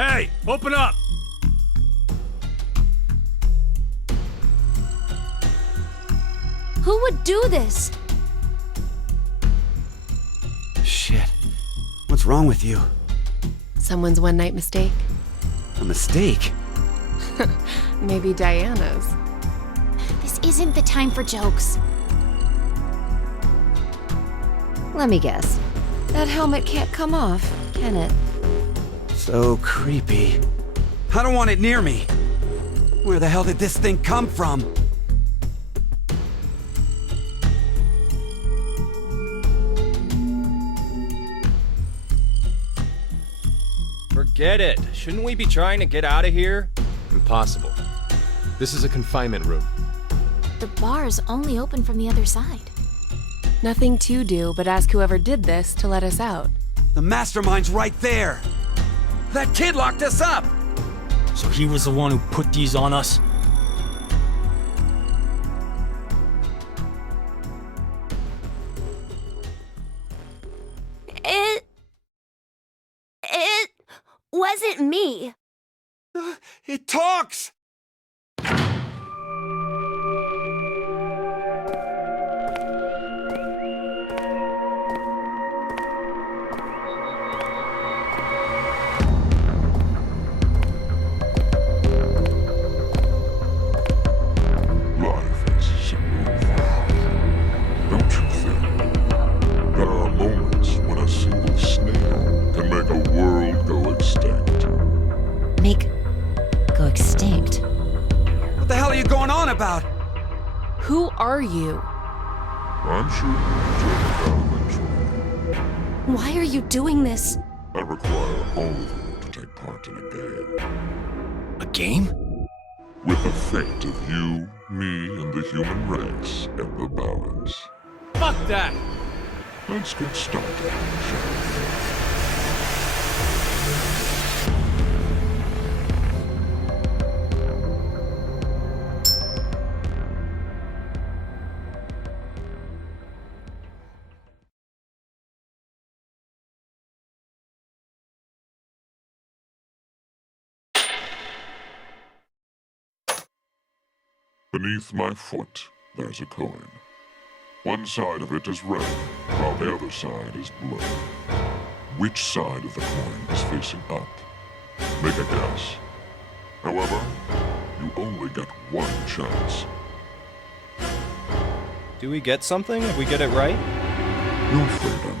Hey, open up! Who would do this? Shit. What's wrong with you? Someone's one-night mistake? A mistake? Maybe Diana's. This isn't the time for jokes. Let me guess. That helmet can't come off, can it? So creepy. I don't want it near me. Where the hell did this thing come from? Forget it. Shouldn't we be trying to get out of here? Impossible. This is a confinement room. The bar's only open from the other side. Nothing to do but ask whoever did this to let us out. The mastermind's right there! That kid locked us up! So he was the one who put these on us? It wasn't me. It talks! Go extinct. What the hell are you going on about? Who are you? I'm sure you'll figure it out eventually. Why are you doing this? I require all of you to take part in a game. A game? With the fate of you, me, and the human race in the balance. Fuck that! Let's get started, shall we? Beneath my foot, there's a coin. One side of it is red, while the other side is blue. Which side of the coin is facing up? Make a guess. However, you only get one chance. Do we get something if we get it right? Your freedom.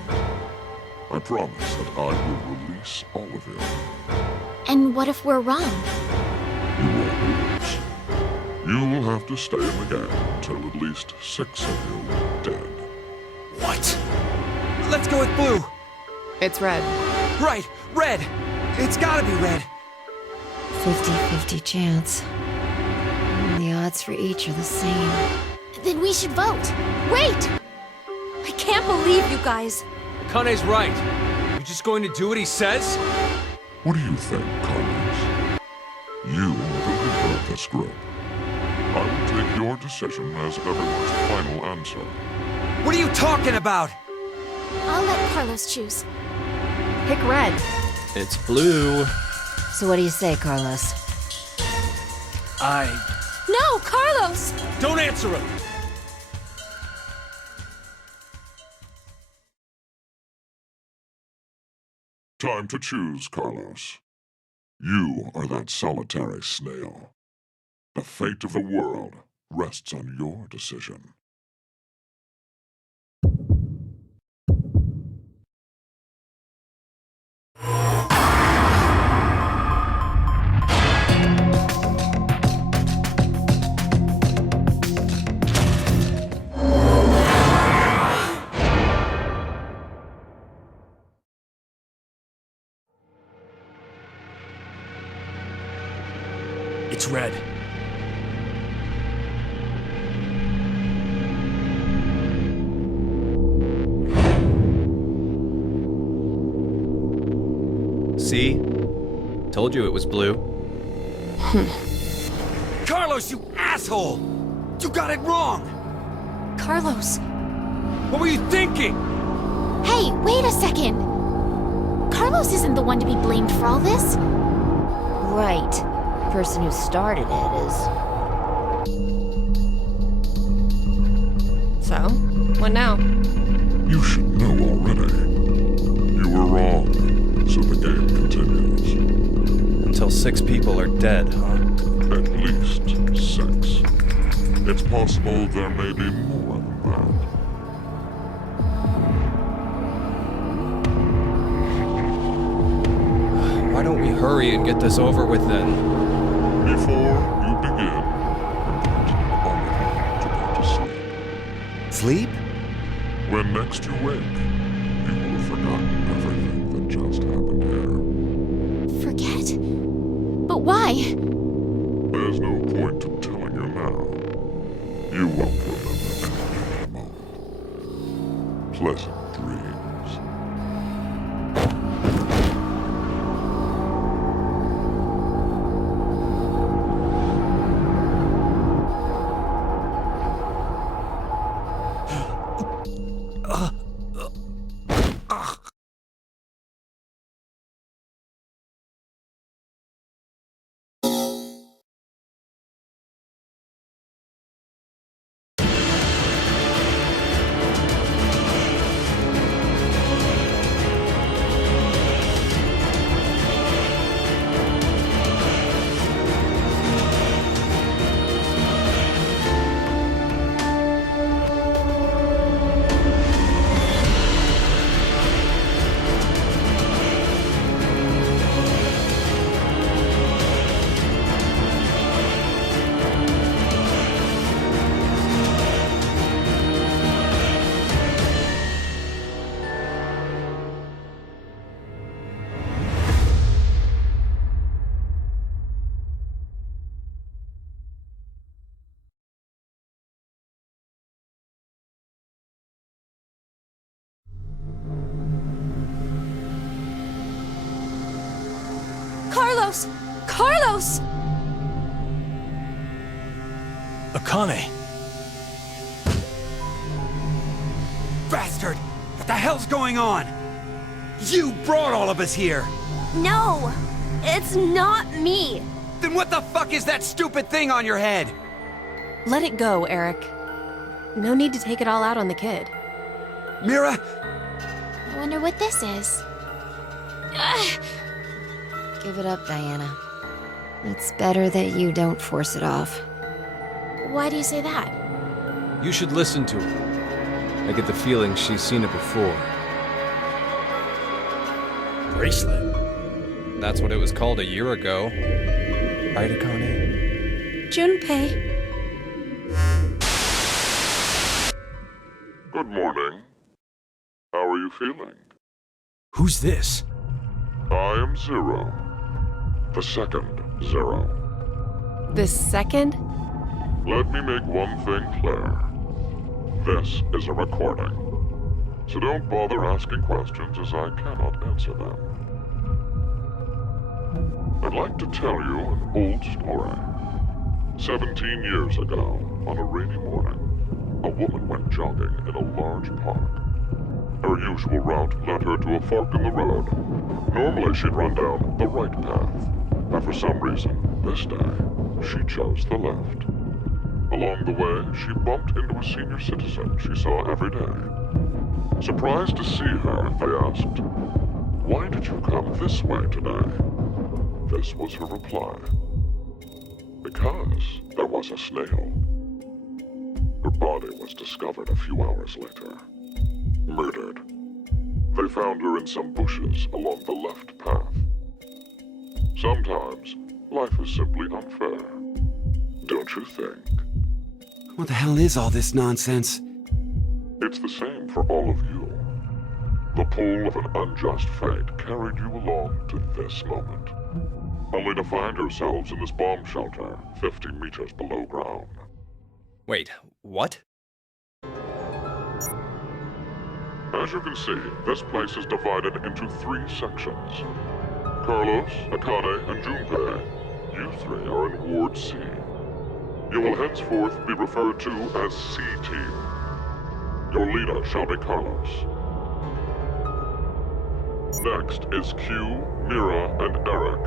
I promise that I will release all of you. And what if we're wrong? You won't lose. You will have to stay in the game until at least 6 of you are dead. What? Let's go with blue. It's red. Right, red. It's gotta be red. 50-50 chance. And the odds for each are the same. Then we should vote. Wait! I can't believe you guys. Kane's right. You're just going to do what he says? What do you think, Carlos? You are the leader of this group. I will take your decision as everyone's final answer. What are you talking about? I'll let Carlos choose. Pick red. It's blue. So what do you say, Carlos? No, Carlos! Don't answer him! Time to choose, Carlos. You are that solitary snail. The fate of the world rests on your decision. It's red. See? Told you it was blue. Carlos, you asshole! You got it wrong! Carlos. What were you thinking? Hey, wait a second. Carlos isn't the one to be blamed for all this. Right. The person who started it is... So, what now? You should know already. You were wrong, so the game continues. Until 6 people are dead, huh? At least 6. It's possible there may be more than that. Why don't we hurry and get this over with then? Before you begin, report to go to sleep. Sleep? When next you wake, you will have forgotten everything that just happened here. Forget? But why? There's no point to telling you now. You won't remember anything at the moment. Pleasant dreams. Carlos! Carlos! Akane. Bastard! What the hell's going on? You brought all of us here! No! It's not me! Then what the fuck is that stupid thing on your head? Let it go, Eric. No need to take it all out on the kid. Mira? I wonder what this is. Ugh. Give it up, Diana. It's better that you don't force it off. Why do you say that? You should listen to her. I get the feeling she's seen it before. Bracelet. That's what it was called a year ago. Right, Akane? Junpei. Good morning. How are you feeling? Who's this? I am Zero. The second Zero. The second? Let me make one thing clear. This is a recording. So don't bother asking questions as I cannot answer them. I'd like to tell you an old story. 17 years ago, on a rainy morning, a woman went jogging in a large park. Her usual route led her to a fork in the road. Normally she'd run down the right path, but for some reason, this day, she chose the left. Along the way, she bumped into a senior citizen she saw every day. Surprised to see her, they asked, "Why did you come this way today?" This was her reply. Because there was a snail. Her body was discovered a few hours later. Murdered. They found her in some bushes along the left path. Sometimes, life is simply unfair. Don't you think? What the hell is all this nonsense? It's the same for all of you. The pull of an unjust fate carried you along to this moment. Only to find yourselves in this bomb shelter 50 meters below ground. Wait, what? As you can see, this place is divided into 3 sections. Carlos, Akane, and Junpei, you 3 are in Ward C. You will henceforth be referred to as C-Team. Your leader shall be Carlos. Next is Q, Mira, and Eric.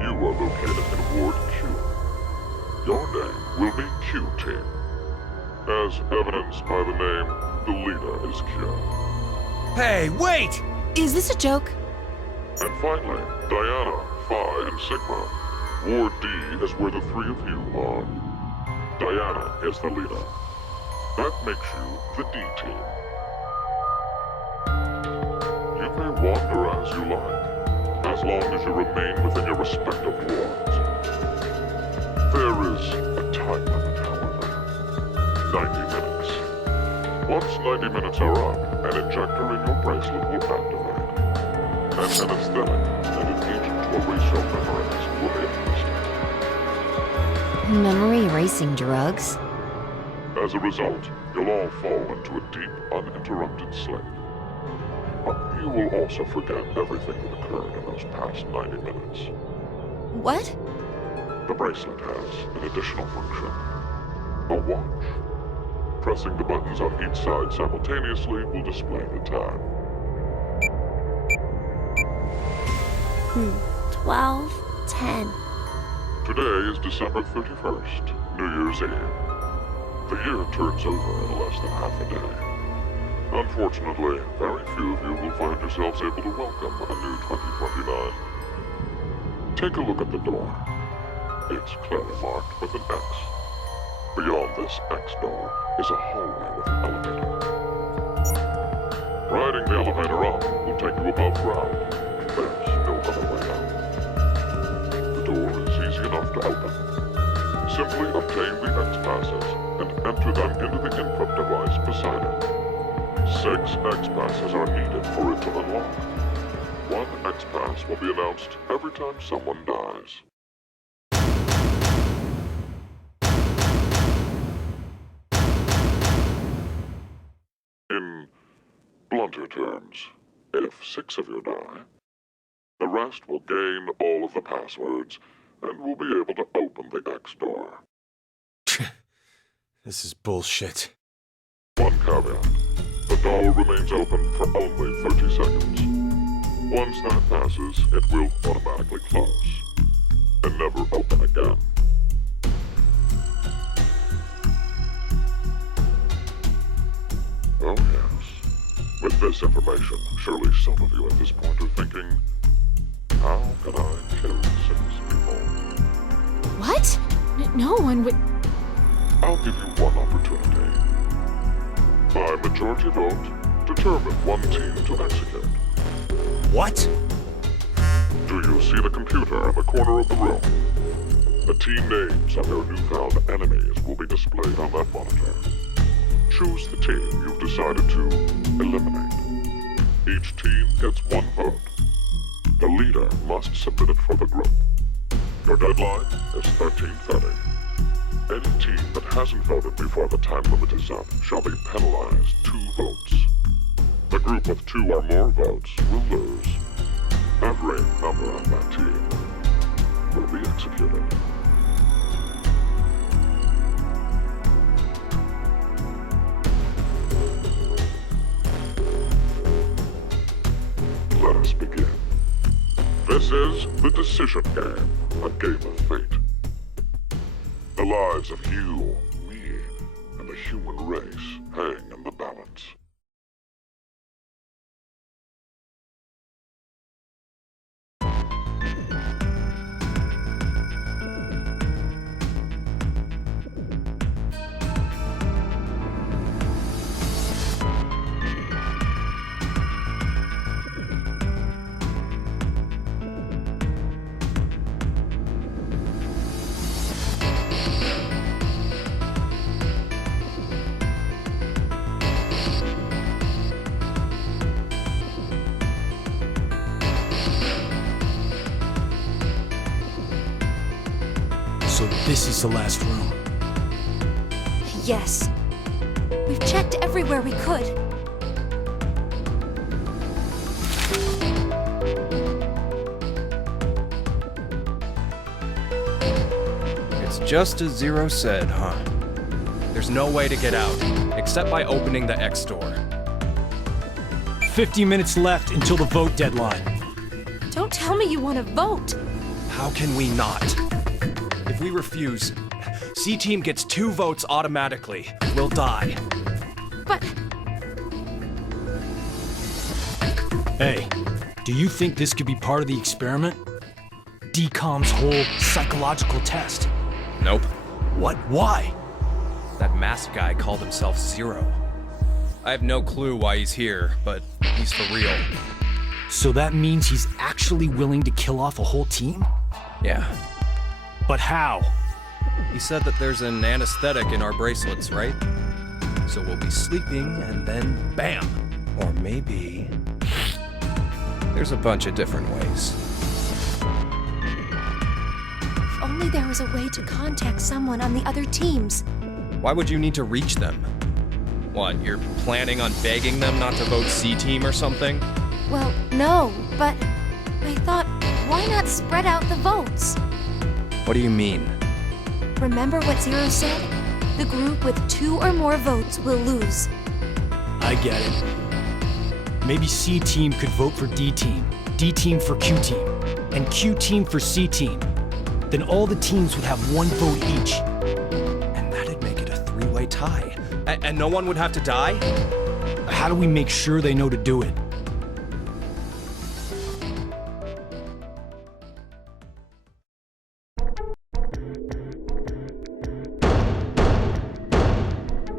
You are located in Ward Q. Your name will be Q Team. As evidenced by the name, the leader is Q. Hey, wait! Is this a joke? And finally, Diana, Phi, and Sigma. Ward D is where the three of you are. Diana is the leader. That makes you the D Team. You may wander as you like, as long as you remain within your respective wards. There is a time limit, however. 90 minutes. Once 90 minutes are up, an injector in your bracelet will activate. An anesthetic and an agent to erase your memories will be administered. Memory erasing drugs? As a result, you'll all fall into a deep, uninterrupted sleep. But you will also forget everything that occurred in those past 90 minutes. What? The bracelet has an additional function. A watch. Pressing the buttons on each side simultaneously will display the time. 12, 10. Today is December 31st, New Year's Eve. The year turns over in less than half a day. Unfortunately, very few of you will find yourselves able to welcome a new 2029. Take a look at the door. It's clearly marked with an X. Beyond this X door is a hallway with an elevator. Riding the elevator up will take you above ground. There's no other way out. The door is easy enough to open. Simply obtain the X passes and enter them into the input device beside it. 6 X passes are needed for it to unlock. 1 X pass will be announced every time someone dies. In blunter terms, if 6 of you die, the rest will gain all of the passwords and will be able to open the X door. This is bullshit. One caveat. The door remains open for only 30 seconds. Once that passes, it will automatically close and never open again. Oh yes. With this information, surely some of you at this point are thinking, how can I kill 6 people? What? No one would. I'll give you one opportunity. By majority vote, determine one team to execute. What? Do you see the computer in the corner of the room? The team names of your newfound enemies will be displayed on that monitor. Choose the team you've decided to eliminate. Each team gets 1 vote. The leader must submit it for the group. Your deadline is 13:30. Any team that hasn't voted before the time limit is up shall be penalized 2 votes. The group with 2 or more votes will lose. Every member of that team will be executed. Let us begin. This is the decision game, a game of fate. The lives of you, me, and the human race hang in the balance. So this is the last room. Yes. We've checked everywhere we could. It's just as Zero said, huh? There's no way to get out, except by opening the X door. 50 minutes left until the vote deadline. Don't tell me you want to vote. How can we not? If we refuse, C-Team gets 2 votes automatically. We'll die. But Hey, do you think this could be part of the experiment? DCOM's whole psychological test. Nope. What? Why? That masked guy called himself Zero. I have no clue why he's here, but he's for real. So that means he's actually willing to kill off a whole team? Yeah. But how? He said that there's an anesthetic in our bracelets, right? So we'll be sleeping and then bam! Or maybe... There's a bunch of different ways. if only there was a way to contact someone on the other teams. Why would you need to reach them? What, you're planning on begging them not to vote C-Team or something? Well, no, but I thought, why not spread out the votes? What do you mean? Remember what Zero said? The group with 2 or more votes will lose. I get it. Maybe C-Team could vote for D-Team, D-Team for Q-Team, and Q-Team for C-Team. Then all the teams would have 1 vote each. And that'd make it a 3-way tie. And no one would have to die? How do we make sure they know to do it?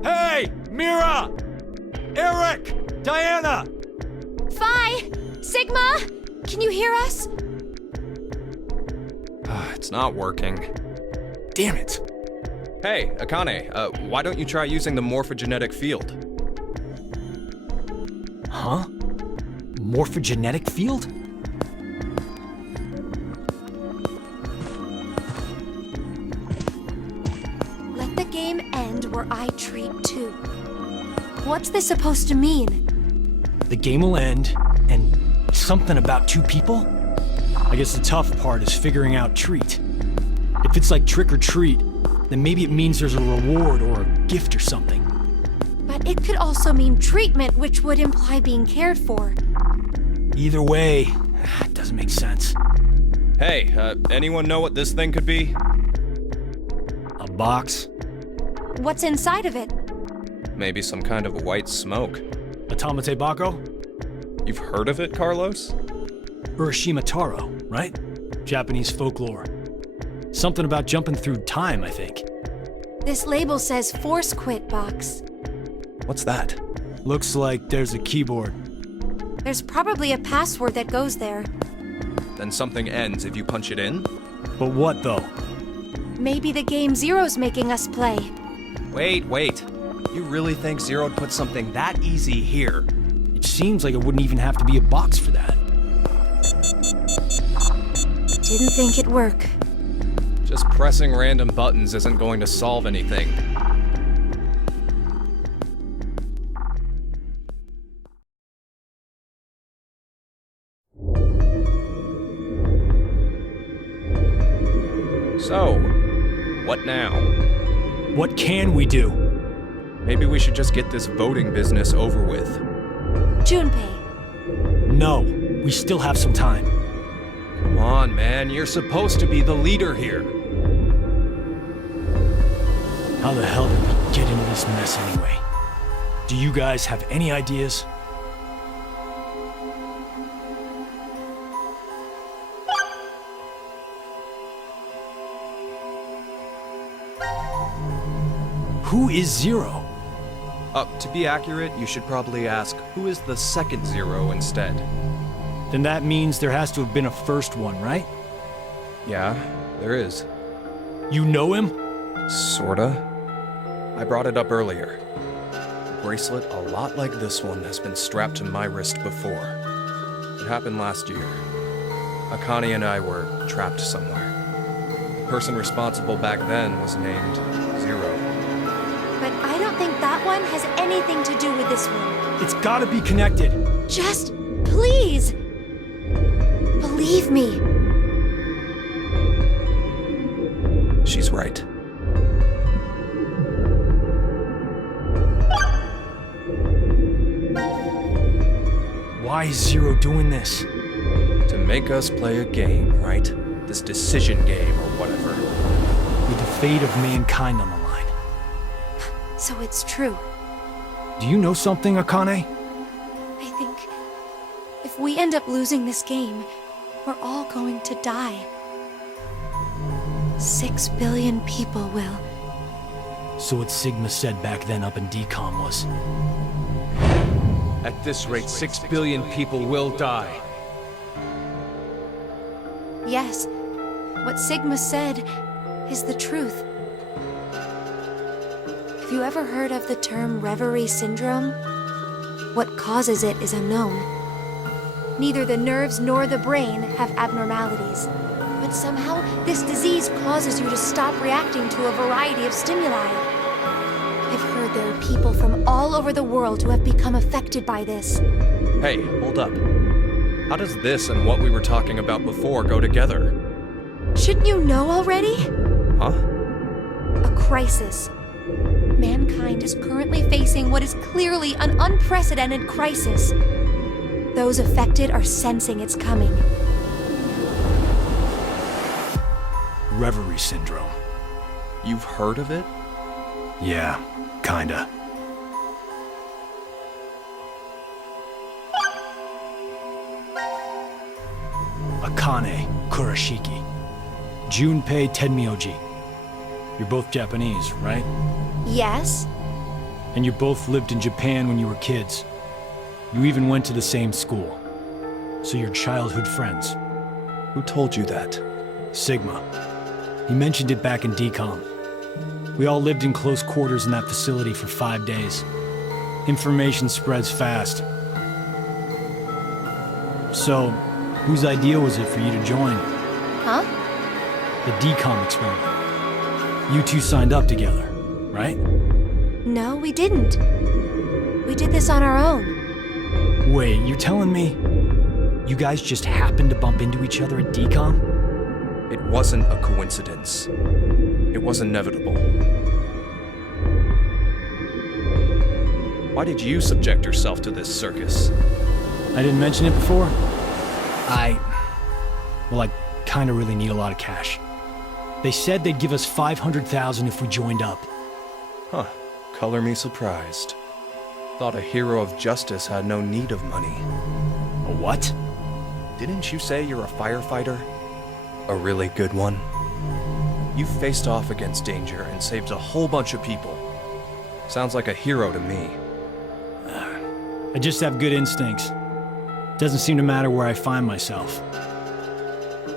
Hey! Mira! Eric! Diana! Phi! Sigma! Can you hear us? It's not working. Damn it! Hey, Akane, why don't you try using the morphogenetic field? Huh? Morphogenetic field? Let the game end where I treat 2. What's this supposed to mean? The game will end, and something about 2 people? I guess the tough part is figuring out treat. If it's like trick or treat, then maybe it means there's a reward or a gift or something. But it could also mean treatment, which would imply being cared for. Either way, it doesn't make sense. Hey, anyone know what this thing could be? A box? What's inside of it? Maybe some kind of white smoke. Atamate Bako? You've heard of it, Carlos? Urashima Taro, right? Japanese folklore. Something about jumping through time, I think. This label says Force Quit Box. What's that? Looks like there's a keyboard. There's probably a password that goes there. Then something ends if you punch it in? But what, though? Maybe the game Zero's making us play. Wait. You really think Zero'd put something that easy here? It seems like it wouldn't even have to be a box for that. Didn't think it'd work. Just pressing random buttons isn't going to solve anything. So, what now? What can we do? Maybe we should just get this voting business over with. Junpei, No, we still have some time. Come on, man, you're supposed to be the leader here. How the hell did we get into this mess anyway? Do you guys have any ideas? Who is Zero? To be accurate, you should probably ask, who is the second Zero instead? Then that means there has to have been a first one, right? Yeah, there is. You know him? Sorta. I brought it up earlier. A bracelet a lot like this one has been strapped to my wrist before. It happened last year. Akane and I were trapped somewhere. The person responsible back then was named Zero. but I don't think that one has anything to do with this one. It's gotta be connected. Just, please, believe me. She's right. Why is Zero doing this? To make us play a game, right? This decision game or whatever. With the fate of mankind on the line. So it's true. Do you know something, Akane? I think if we end up losing this game, we're all going to die. 6 billion people will. So what Sigma said back then up in DCOM was... At this rate, 6 billion people will die. Yes, what Sigma said is the truth. Have you ever heard of the term reverie syndrome? What causes it is unknown. Neither the nerves nor the brain have abnormalities. But somehow, this disease causes you to stop reacting to a variety of stimuli. I've heard there are people from all over the world who have become affected by this. Hey, hold up. How does this and what we were talking about before go together? Shouldn't you know already? Huh? A crisis. Mankind is currently facing what is clearly an unprecedented crisis. Those affected are sensing it's coming. Reverie syndrome. You've heard of it? Yeah, kinda. Akane Kurashiki. Junpei Tenmyoji. You're both Japanese, right? Yes? And you both lived in Japan when you were kids. You even went to the same school. So you're childhood friends. Who told you that? Sigma. He mentioned it back in DCOM. We all lived in close quarters in that facility for 5 days. Information spreads fast. So, whose idea was it for you to join? Huh? The DCOM experiment. You two signed up together, right? No, we didn't. We did this on our own. Wait, you're telling me you guys just happened to bump into each other at DCOM? It wasn't a coincidence. It was inevitable. Why did you subject yourself to this circus? I didn't mention it before? I kinda really need a lot of cash. They said they'd give us $500,000 if we joined up. Huh. Color me surprised. Thought a hero of justice had no need of money. A what? Didn't you say you're a firefighter? A really good one? You faced off against danger and saved a whole bunch of people. Sounds like a hero to me. I just have good instincts. Doesn't seem to matter where I find myself.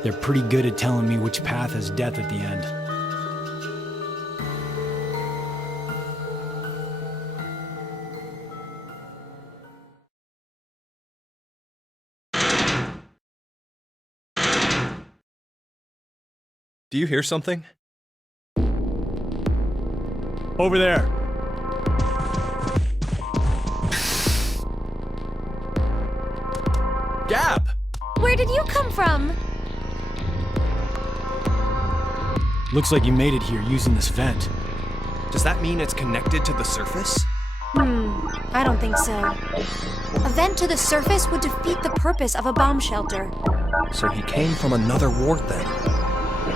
They're pretty good at telling me which path has death at the end. Do you hear something? Over there. Gab! Where did you come from? Looks like you made it here using this vent. Does that mean it's connected to the surface? I don't think so. A vent to the surface would defeat the purpose of a bomb shelter. So he came from another ward then?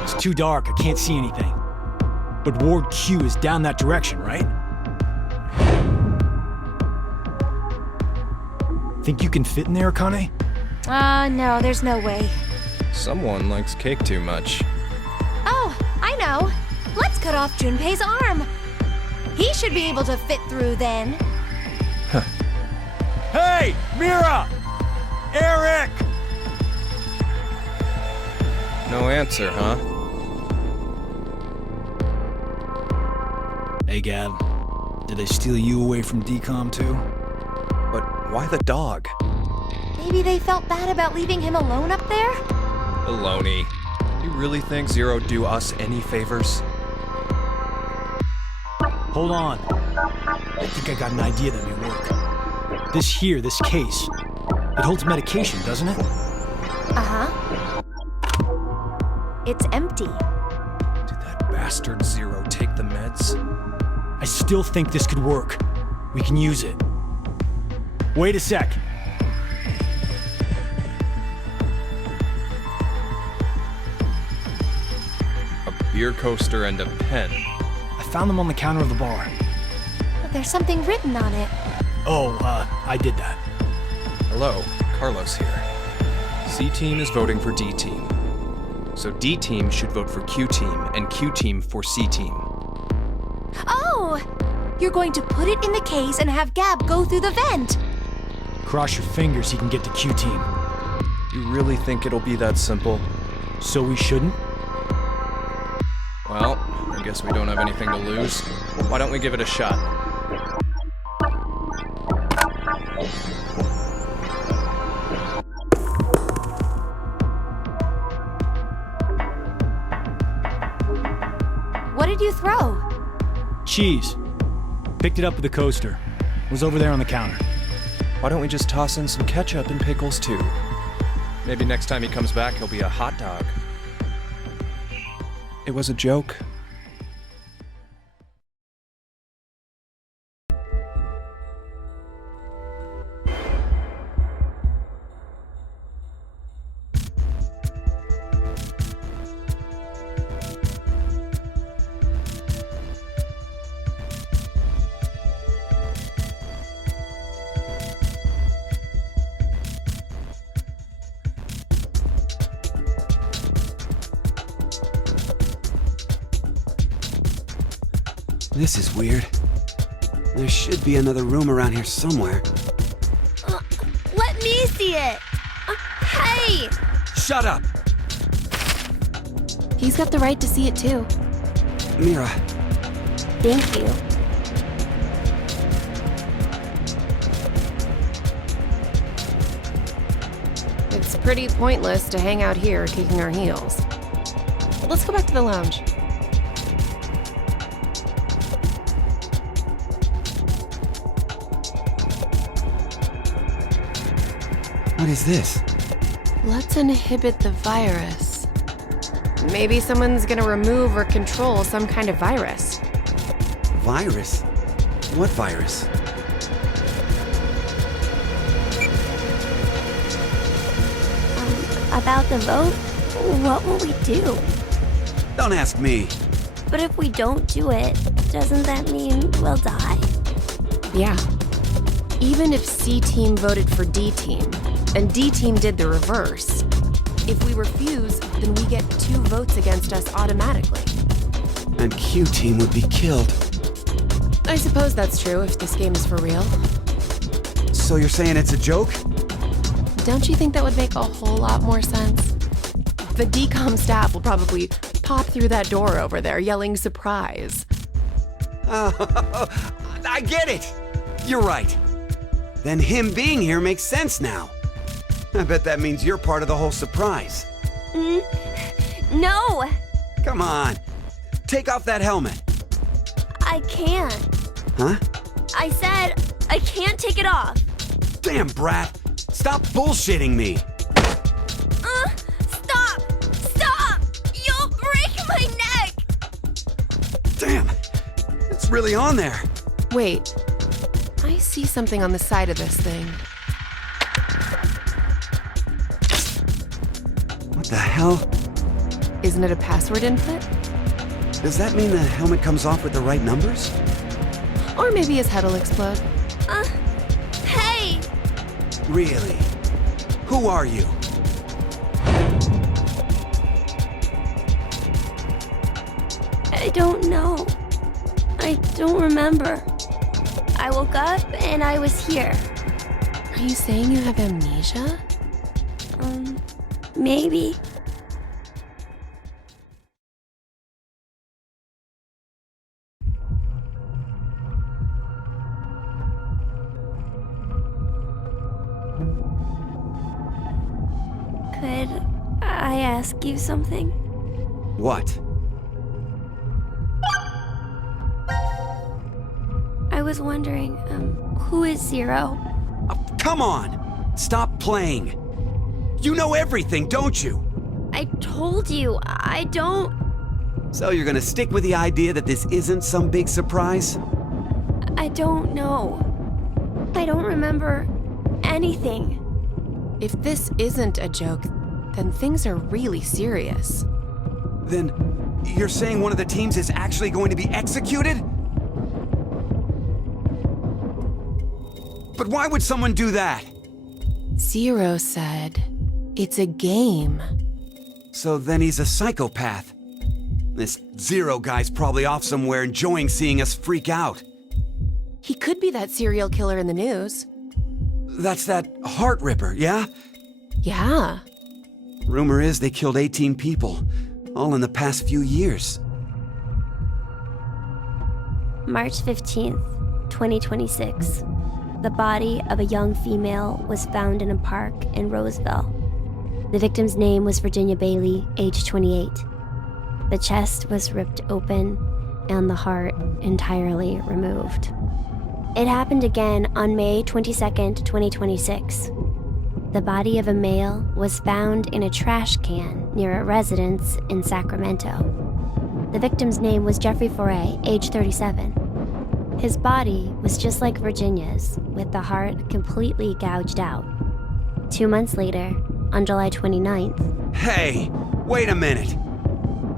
It's too dark, I can't see anything. But Ward Q is down that direction, right? Think you can fit in there, Akane? No, there's no way. Someone likes cake too much. Oh, I know. Let's cut off Junpei's arm. He should be able to fit through then. Hey, Mira! Eric! No answer, huh? Hey, Gab. Did they steal you away from DCOM too? But why the dog? Maybe they felt bad about leaving him alone up there? Baloney. You really think Zero'd do us any favors? Hold on. I think I got an idea that may work. This case, it holds medication, doesn't it? Uh-huh. It's empty. Did that bastard Zero take the meds? I still think this could work. We can use it. Wait a sec. beer coaster, and a pen. I found them on the counter of the bar. But there's something written on it. Oh, I did that. Hello, Carlos here. C-Team is voting for D-Team. So D-Team should vote for Q-Team, and Q-Team for C-Team. Oh! You're going to put it in the case and have Gab go through the vent. Cross your fingers he can get to Q-Team. You really think it'll be that simple? So we shouldn't? Well, I guess we don't have anything to lose. Why don't we give it a shot? What did you throw? Cheese. Picked it up with the coaster. Was over there on the counter. Why don't we just toss in some ketchup and pickles too? Maybe next time he comes back, he'll be a hot dog. It was a joke. This is weird. There should be another room around here somewhere. Let me see it. Hey! Shut up! He's got the right to see it too. Mira, Thank you. It's pretty pointless to hang out here kicking our heels. Let's go back to the lounge. what is this? Let's inhibit the virus. Maybe someone's gonna remove or control some kind of virus. Virus? What virus? About the vote? What will we do? Don't ask me. But if we don't do it, doesn't that mean we'll die? Yeah. Even if C-Team voted for D-Team, and D-Team did the reverse, if we refuse, then we get 2 votes against us automatically. And Q-Team would be killed. I suppose that's true if this game is for real. So you're saying it's a joke? Don't you think that would make a whole lot more sense? The DCOM staff will probably pop through that door over there yelling surprise. I get it! You're right. Then him being here makes sense now. I bet that means you're part of the whole surprise. No! Come on. Take off that helmet. I can't. Huh? I said I can't take it off. Damn, Brat. Stop bullshitting me. Stop! Stop! You'll break my neck! Damn. It's really on there. Wait, I see something on the side of this thing. What the hell? Isn't it a password input? Does that mean the helmet comes off with the right numbers? Or maybe his head'll explode. Hey! Really? Who are you? I don't know. I don't remember. I woke up and I was here. Are you saying you have amnesia? Maybe. Could I ask you something? What? I was wondering, who is Zero? Oh, come on! Stop playing! You know everything, don't you? I told you, I don't... So you're gonna stick with the idea that this isn't some big surprise? I don't know. I don't remember anything. If this isn't a joke, then things are really serious. Then You're saying one of the teams is actually going to be executed? But why would someone do that? Zero said, it's a game. So then he's a psychopath. This Zero guy's probably off somewhere enjoying seeing us freak out. He could be that serial killer in the news. That's that Heart Ripper, yeah? Yeah. Rumor is they killed 18 people, all in the past few years. March 15th, 2026. The body of a young female was found in a park in Roseville. The victim's name was Virginia Bailey, age 28. The chest was ripped open and the heart entirely removed. It happened again on May 22nd, 2026. The body of a male was found in a trash can near a residence in Sacramento. The victim's name was Jeffrey Foray, age 37. His body was just like Virginia's, with the heart completely gouged out. 2 months later, on July 29th... Hey, wait a minute.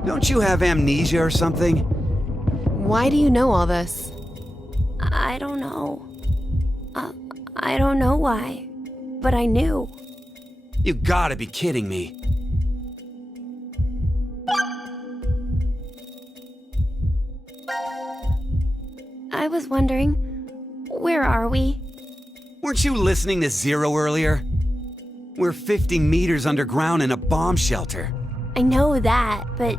Don't you have amnesia or something? Why do you know all this? I don't know. I don't know why, but I knew. You gotta be kidding me. I was wondering, where are we? Weren't you listening to Zero earlier? We're 50 meters underground in a bomb shelter. I know that, but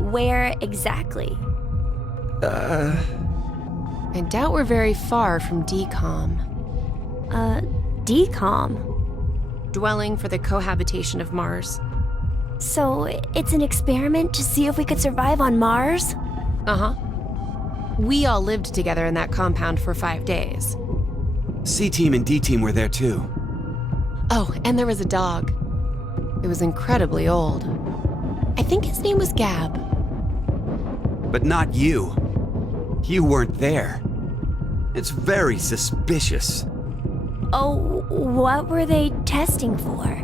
where exactly? I doubt we're very far from DCOM. DCOM? Dwelling for the cohabitation of Mars. So it's an experiment to see if we could survive on Mars? Uh-huh. We all lived together in that compound for 5 days. C-Team and D-Team were there too. Oh, and there was a dog. It was incredibly old. I think his name was Gab. But not you. You weren't there. It's very suspicious. Oh, what were they testing for?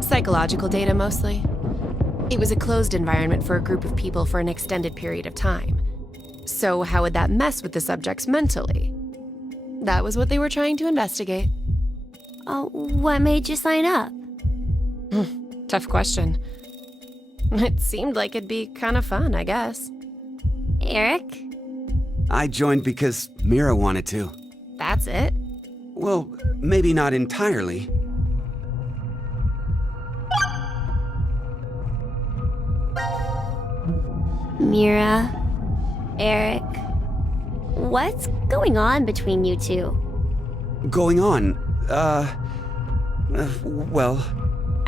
Psychological data, mostly. It was a closed environment for a group of people for an extended period of time. So how would that mess with the subjects mentally? That was what they were trying to investigate. What made you sign up? Tough question. It seemed like it'd be kind of fun, I guess. Eric? I joined because Mira wanted to. That's it? Well, maybe not entirely. Mira? Eric? What's going on between you two? Going on, well...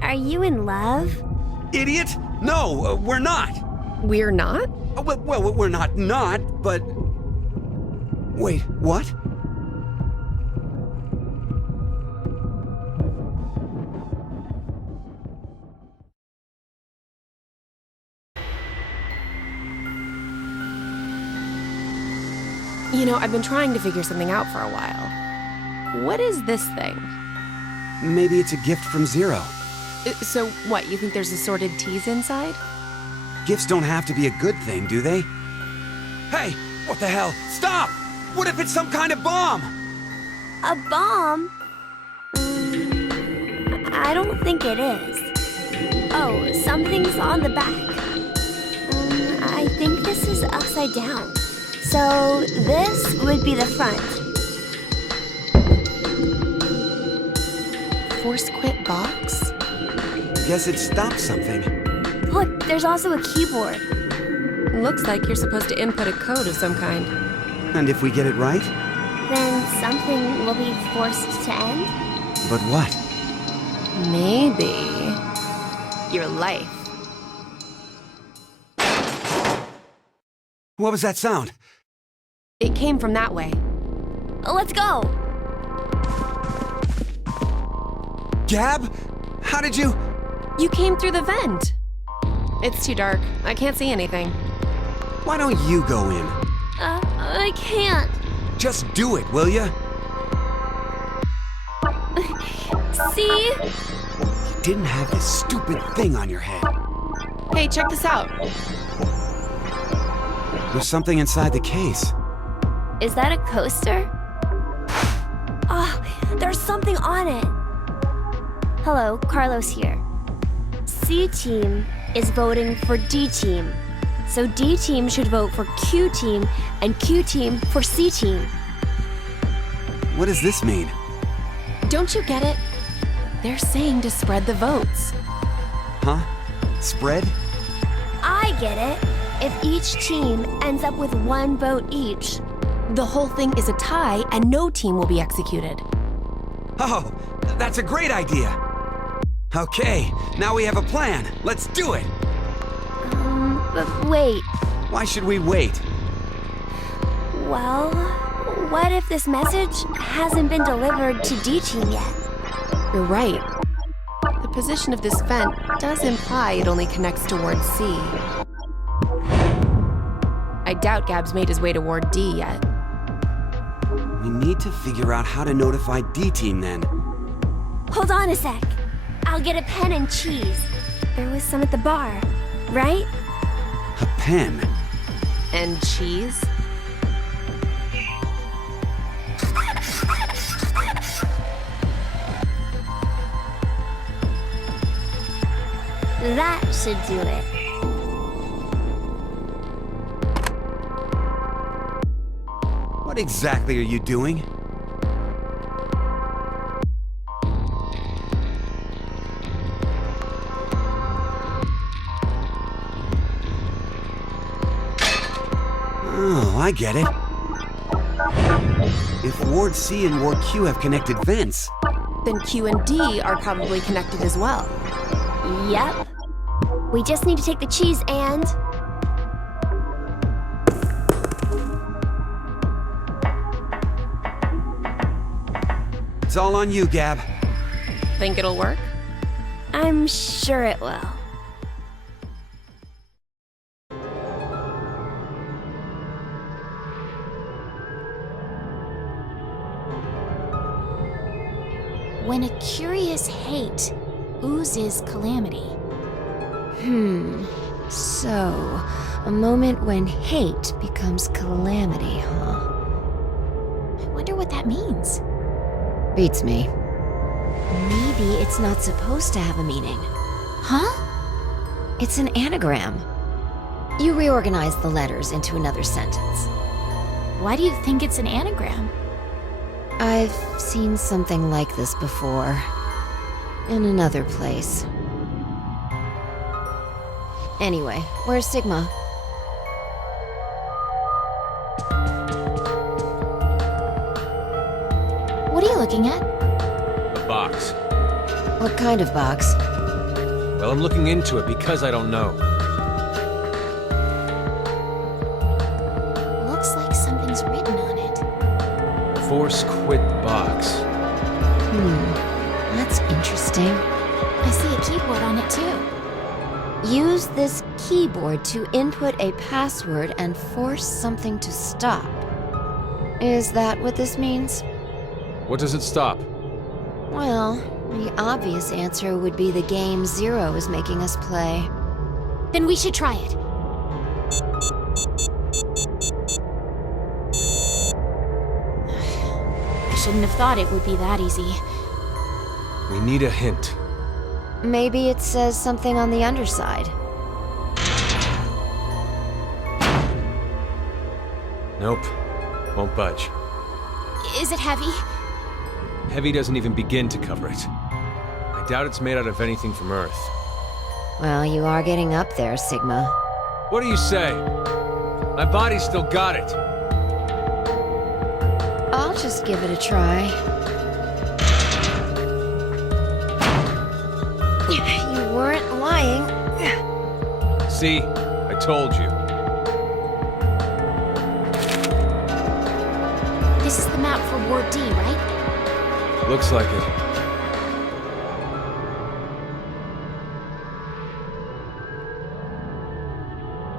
Are you in love? Idiot! No, we're not! We're not? Well, we're not, but... Wait, what? You know, I've been trying to figure something out for a while. What is this thing? Maybe it's a gift from Zero. So what, you think there's assorted teas inside? Gifts don't have to be a good thing, do they? Hey, what the hell? Stop! What if it's some kind of bomb? A bomb? I don't think it is. Oh, something's on the back. I think this is upside down. So this would be the front. Force quit box? Guess it stopped something. Look, there's also a keyboard. Looks like you're supposed to input a code of some kind. And if we get it right? Then something will be forced to end? But what? Maybe... your life. What was that sound? It came from that way. Let's go! Gab? How did you... You came through the vent. It's too dark. I can't see anything. Why don't you go in? I can't. Just do it, will ya? See? You didn't have this stupid thing on your head. Hey, check this out. There's something inside the case. Is that a coaster? Oh, there's something on it. Hello, Carlos here. C team is voting for D team. So D team should vote for Q team and Q team for C team. What does this mean? Don't you get it? They're saying to spread the votes. Huh? Spread? I get it. If each team ends up with 1 vote each. The whole thing is a tie and no team will be executed. Oh, that's a great idea. Okay, now we have a plan. Let's do it. But wait. Why should we wait? Well, what if this message hasn't been delivered to D team yet? You're right. The position of this vent does imply it only connects towards C. I doubt Gab's made his way toward D yet. We need to figure out how to notify D team then. Hold on a sec. I'll get a pen and cheese. There was some at the bar, right? A pen? And cheese? That should do it. What exactly are you doing? Oh, I get it. If Ward C and Ward Q have connected vents, Then Q and D are probably connected as well. Yep. We just need to take the cheese and... it's all on you, Gab. Think it'll work? I'm sure it will. When a curious hate oozes calamity. So, a moment when hate becomes calamity, huh? I wonder what that means. Beats me. Maybe it's not supposed to have a meaning. Huh? It's an anagram. You reorganize the letters into another sentence. Why do you think it's an anagram? I've seen something like this before. In another place. Anyway, where's Sigma? What are you looking at? A box. What kind of box? Well, I'm looking into it because I don't know. Looks like something's written on it. Force quit box. That's interesting. I see a keyboard on it too. Use this keyboard to input a password and force something to stop. Is that what this means? What does it stop? Well, the obvious answer would be the game Zero is making us play. Then we should try it. I shouldn't have thought it would be that easy. We need a hint. Maybe it says something on the underside. Nope. Won't budge. Is it heavy? Heavy doesn't even begin to cover it. I doubt it's made out of anything from Earth. Well, you are getting up there, Sigma. What do you say? My body still got it. I'll just give it a try. You weren't lying. See? I told you. This is the map for Ward D, right? Looks like it.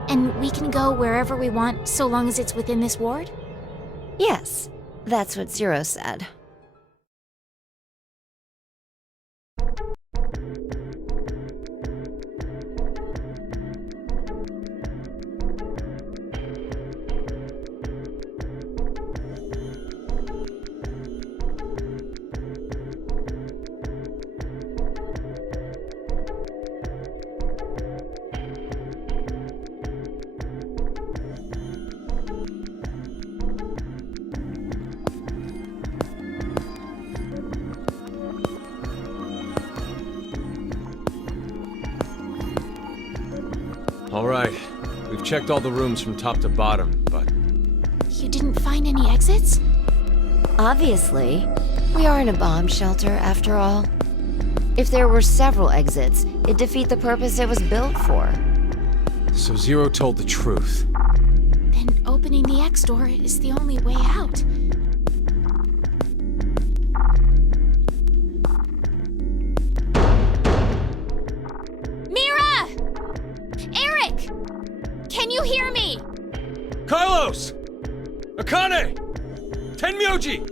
And we can go wherever we want so long as it's within this ward? Yes, that's what Zero said. All right. We've checked all the rooms from top to bottom, but You didn't find any exits? Obviously. We are in a bomb shelter, after all. If there were several exits, it'd defeat the purpose it was built for. so Zero told the truth. Then opening the X door is the only way out. Mira! Eric! Can you hear me? Carlos! Akane! Tenmyoji!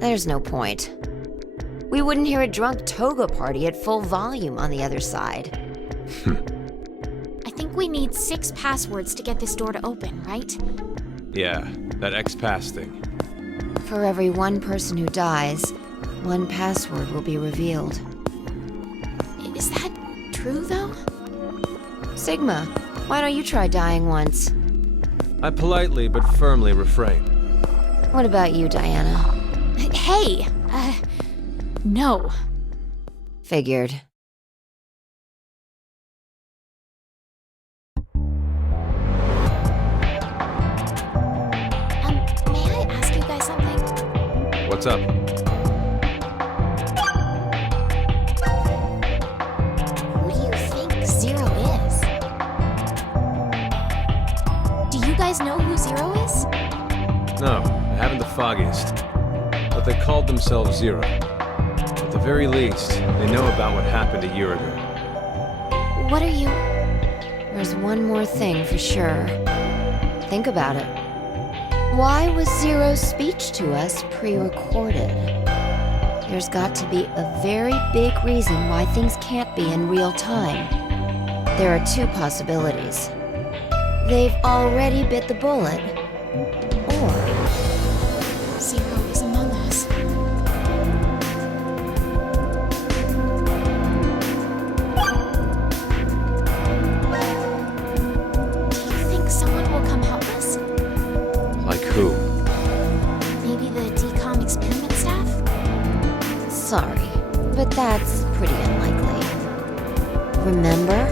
There's no point. We wouldn't hear a drunk toga party at full volume on the other side. I think we need 6 passwords to get this door to open, right? Yeah, that X-Pass thing. For every one person who dies, one password will be revealed. Is that true, though? Sigma, why don't you try dying once? I politely but firmly refrain. What about you, Diana? Hey! No. Figured. May I ask you guys something? What's up? Who do you think Zero is? Do you guys know who Zero is? No, I haven't the foggiest. But they called themselves Zero. At the very least, they know about what happened a year ago. What are you... There's one more thing for sure. Think about it. Why was Zero's speech to us pre-recorded? There's got to be a very big reason why things can't be in real time. There are 2 possibilities. They've already bit the bullet, or Zero is among us. Do you think someone will come help us? Like who? Maybe the DCOM experiment staff? sorry, but that's pretty unlikely. Remember?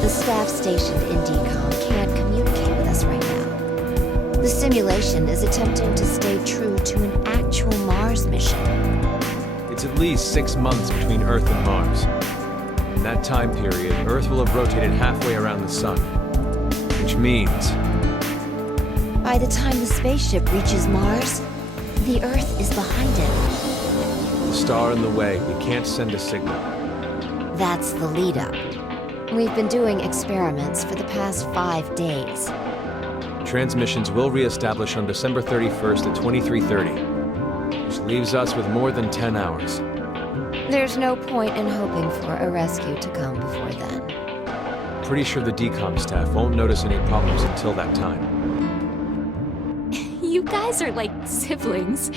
The staff stationed in DCOM can't communicate with us right now. The simulation is attempting to stay true to an actual Mars mission. It's at least 6 months between Earth and Mars. In that time period, Earth will have rotated halfway around the Sun. Which means... By the time the spaceship reaches Mars, the Earth is behind it. the star in the way, we can't send a signal. That's the lead-up. We've been doing experiments for the past 5 days. Transmissions will reestablish on December 31st at 23:30, which leaves us with more than 10 hours. There's no point in hoping for a rescue to come before then. Pretty sure the DCOM staff won't notice any problems until that time. You guys are like siblings.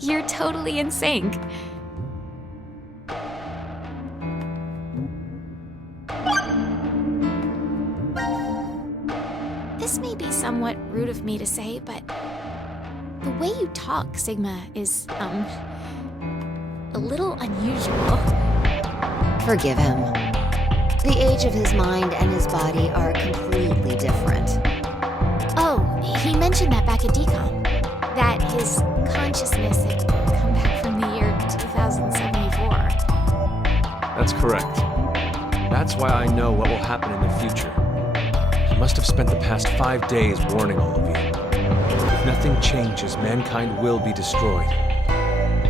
You're totally in sync. This may be somewhat rude of me to say, but the way you talk, Sigma, is, a little unusual. Forgive him. The age of his mind and his body are completely different. Oh, he mentioned that back at DCOM. That his consciousness had come back from the year 2074. That's correct. That's why I know what will happen in the future. He must have spent the past 5 days warning all of you. If nothing changes, mankind will be destroyed.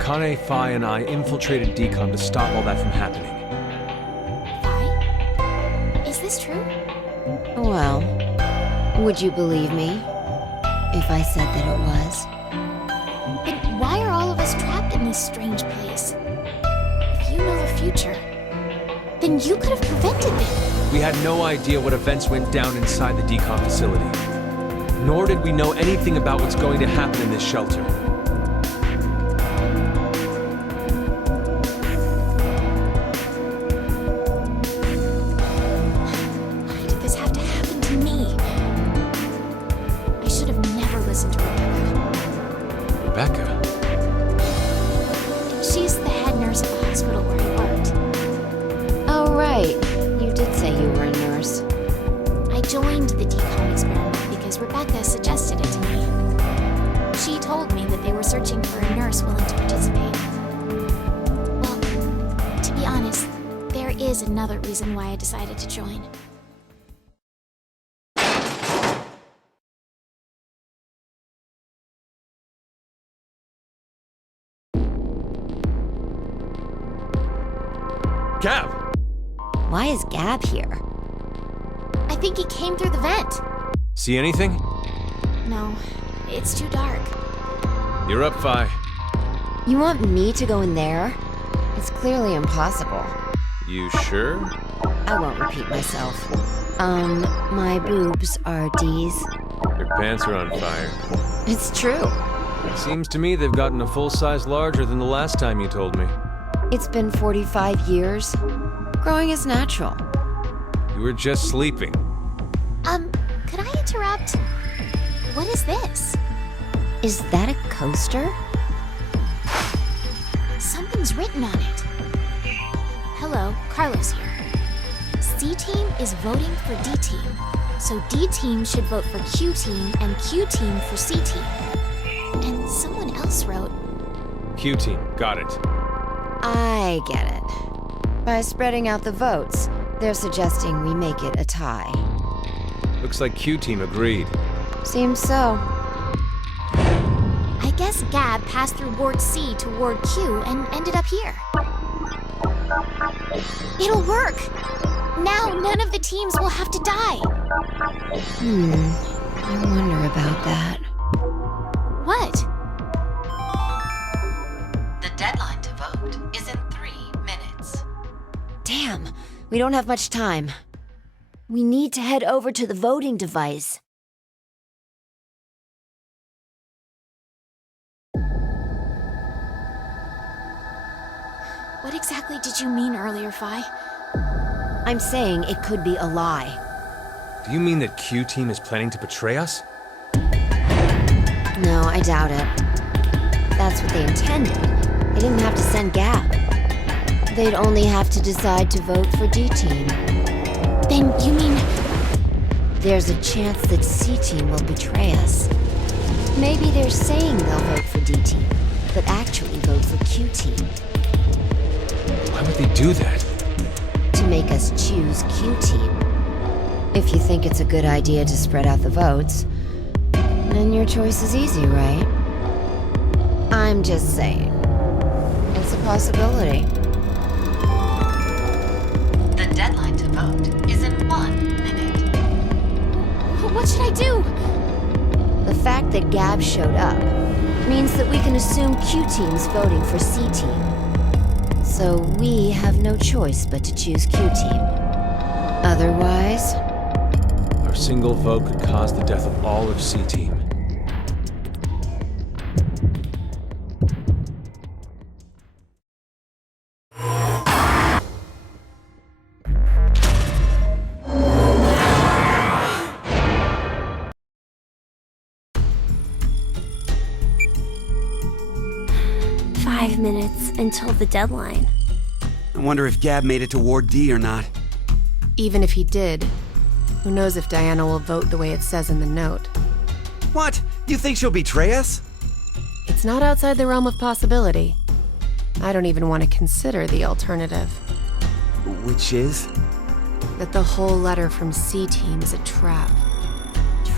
Kane, Phi, and I infiltrated DCOM to stop all that from happening. Phi? Is this true? Well, would you believe me if I said that it was? Then why are all of us trapped in this strange place? If you know the future, then you could have prevented this. We had no idea what events went down inside the DCOM facility. Nor did we know anything about what's going to happen in this shelter. Why did this have to happen to me? I should have never listened to Rebecca. Rebecca? She's the head nurse at the hospital where I worked. Oh, right. of the decon experiment because Rebecca suggested it to me. She told me that they were searching for a nurse willing to participate. Well, to be honest, there is another reason why I decided to join. Gab! Why is Gab here? I think he came through the vent. See anything? No, it's too dark. You're up, Fi. You want me to go in there? It's clearly impossible. You sure? I won't repeat myself. My boobs are D's. Your pants are on fire. It's true. Seems to me they've gotten a full size larger than the last time you told me. It's been 45 years. Growing is natural. You were just sleeping. Could I interrupt? What is this? Is that a coaster? Something's written on it. Hello, Carlos here. C-Team is voting for D-Team. So D-Team should vote for Q-Team and Q-Team for C-Team. And someone else wrote... Q team, got it. I get it. By spreading out the votes, they're suggesting we make it a tie. Looks like Q team agreed. Seems so. I guess Gab passed through Ward C to Ward Q and ended up here. It'll work! Now none of the teams will have to die! I wonder about that. What? The deadline to vote is in 3 minutes. Damn, we don't have much time. We need to head over to the voting device. What exactly did you mean earlier, Fi? I'm saying it could be a lie. Do you mean that Q team is planning to betray us? No, I doubt it. That's what they intended. They didn't have to send Gab. They'd only have to decide to vote for D-Team. Then you mean... There's a chance that C-Team will betray us. Maybe they're saying they'll vote for D-Team, but actually vote for Q-Team. Why would they do that? To make us choose Q-Team. If you think it's a good idea to spread out the votes, then your choice is easy, right? I'm just saying. It's a possibility. The deadline to vote is in 1 minute. What should I do? The fact that Gab showed up means that we can assume Q-Team's voting for C-Team. So we have no choice but to choose Q-Team. Otherwise... Our single vote could cause the death of all of C team. Five minutes until the deadline. I wonder if Gab made it to Ward D or not. Even if he did, who knows if Diana will vote the way it says in the note. What? You think she'll betray us? It's not outside the realm of possibility. I don't even want to consider the alternative. Which is? That the whole letter from C-Team is a trap.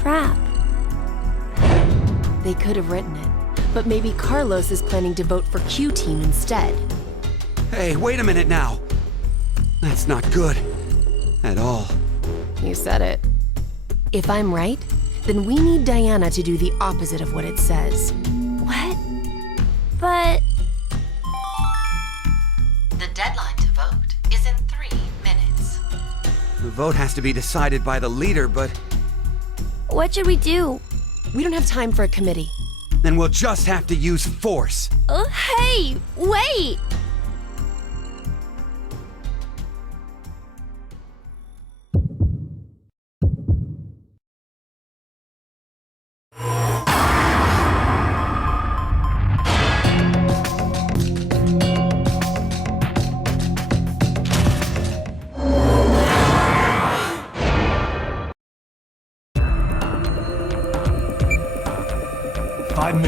Trap. They could have written it, but maybe Carlos is planning to vote for Q-Team instead. Hey, wait a minute now. That's not good. At all. You said it. If I'm right, then we need Diana to do the opposite of what it says. What? But... The deadline to vote is in 3 minutes. The vote has to be decided by the leader, but what should we do? We don't have time for a committee. then we'll just have to use force. Hey, wait!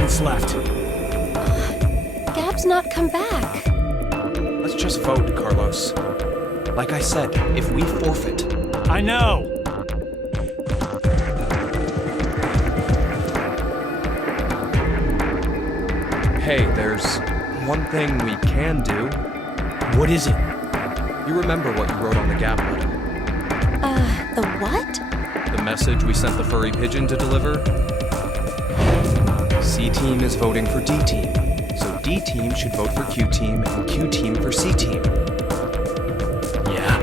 minutes left. Gab's not come back. Let's just vote, Carlos. Like I said, if we forfeit, I know! hey, there's one thing we can do. What is it? You remember what you wrote on the Gap letter? The what? The message we sent the furry pigeon to deliver? C-Team is voting for D-Team, so D-Team should vote for Q-Team and Q-Team for C-Team. Yeah.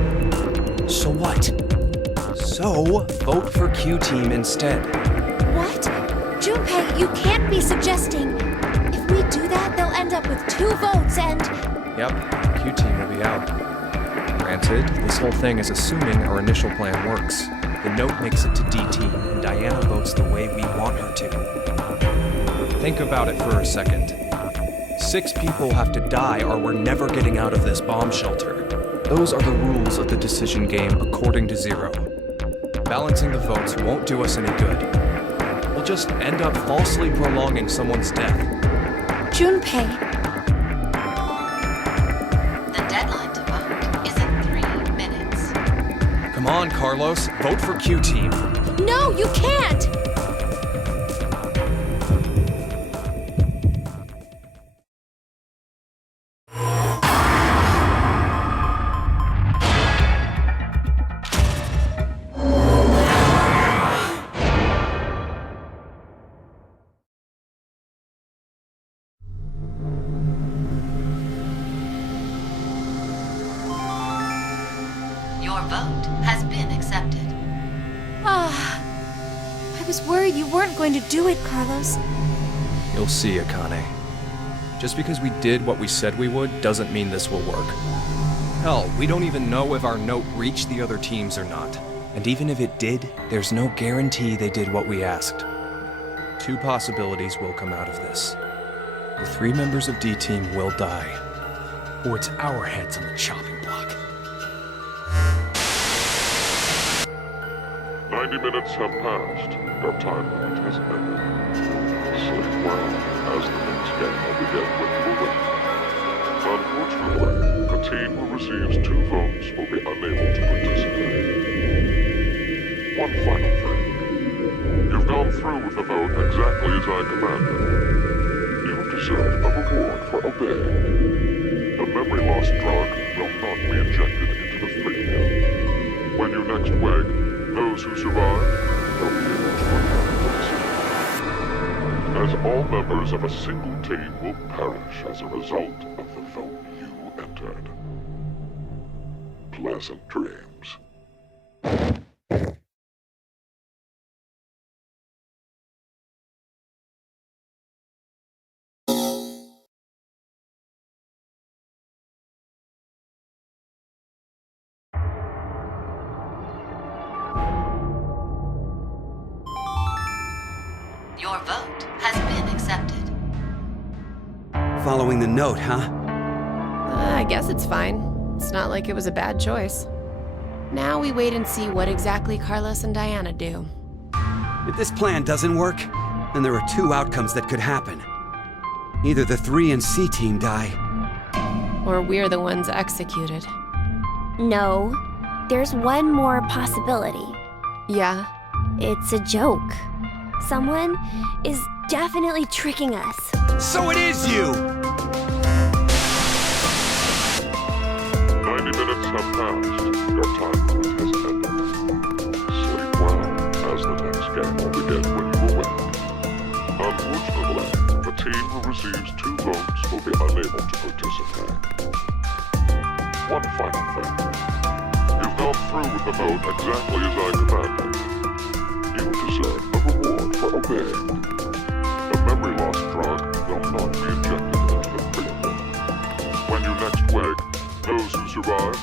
So what? So, vote for Q-Team instead. What? Junpei, you can't be suggesting. If we do that, they'll end up with 2 votes and. Yep, Q-Team will be out. Granted, this whole thing is assuming our initial plan works. The note makes it to D-Team, and Diana votes the way we want her to. Think about it for a second. 6 people have to die or we're never getting out of this bomb shelter. Those are the rules of the decision game according to Zero. Balancing the votes won't do us any good. We'll just end up falsely prolonging someone's death. Junpei. The deadline to vote is in 3 minutes. Come on, Carlos, vote for Q-Team. No, you can't! Your vote has been accepted. I was worried you weren't going to do it, Carlos. You'll see, Akane. Just because we did what we said we would doesn't mean this will work. Hell, we don't even know if our note reached the other teams or not. And even if it did, there's no guarantee they did what we asked. 2 possibilities will come out of this. The 3 members of D-Team will die. Or it's our heads on the chopping block. 90 minutes have passed. Your time limit has ended. Sleep well, as the next game will begin when you awake. Unfortunately, the team who receives 2 votes will be unable to participate. One final thing. You've gone through with the vote exactly as I commanded. You deserve a reward for obeying. The memory loss drug will not be injected into the 3 When you next wake, those who survive will be able to recover the decision. As all members of a single team will perish as a result of the vote you entered. Pleasant dreams. Your vote has been accepted. Following the note, huh? I guess it's fine. It's not like it was a bad choice. Now we wait and see what exactly Carlos and Diana do. If this plan doesn't work, then there are 2 outcomes that could happen. Either the 3 and C team die. Or we're the ones executed. No, there's one more possibility. Yeah? It's a joke. Someone is definitely tricking us. So it is you! 90 minutes have passed. Your time limit has ended. Sleep well, as the next game will begin when you awake. Unfortunately, the team who receives 2 votes will be unable to participate. One final thing. You've gone through with the vote exactly as I commanded. You deserve a reward for obeying. The memory loss drug will not be injected into the 3 When you next wake, those who survive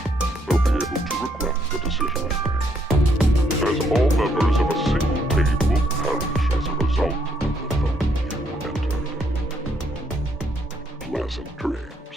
will be able to regret the decision they made. As all members of a single team will perish as a result of the vote you entered. Pleasant dreams.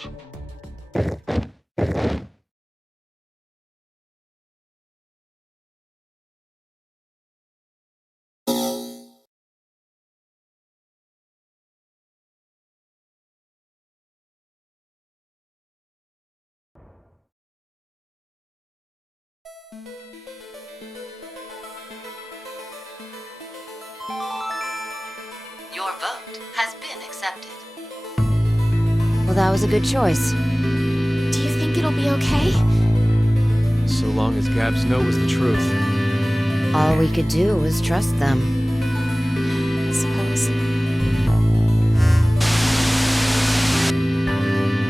Your vote has been accepted. Well, that was a good choice. Do you think it'll be okay? So long as Gab's note was the truth. All we could do was trust them. I suppose.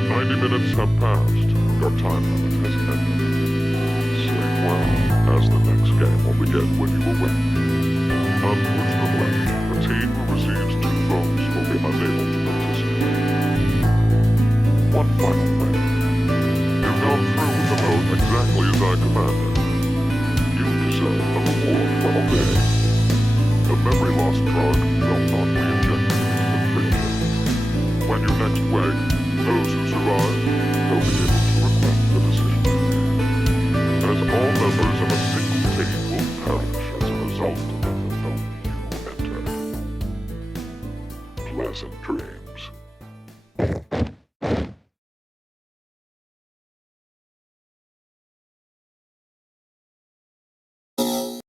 90 minutes have passed. Your time limit has ended. Sleep well, as the next game will begin when you awake. Unfortunately, the team who receives 2 votes will be unable to participate. One final thing. You've gone through with the vote exactly as I commanded.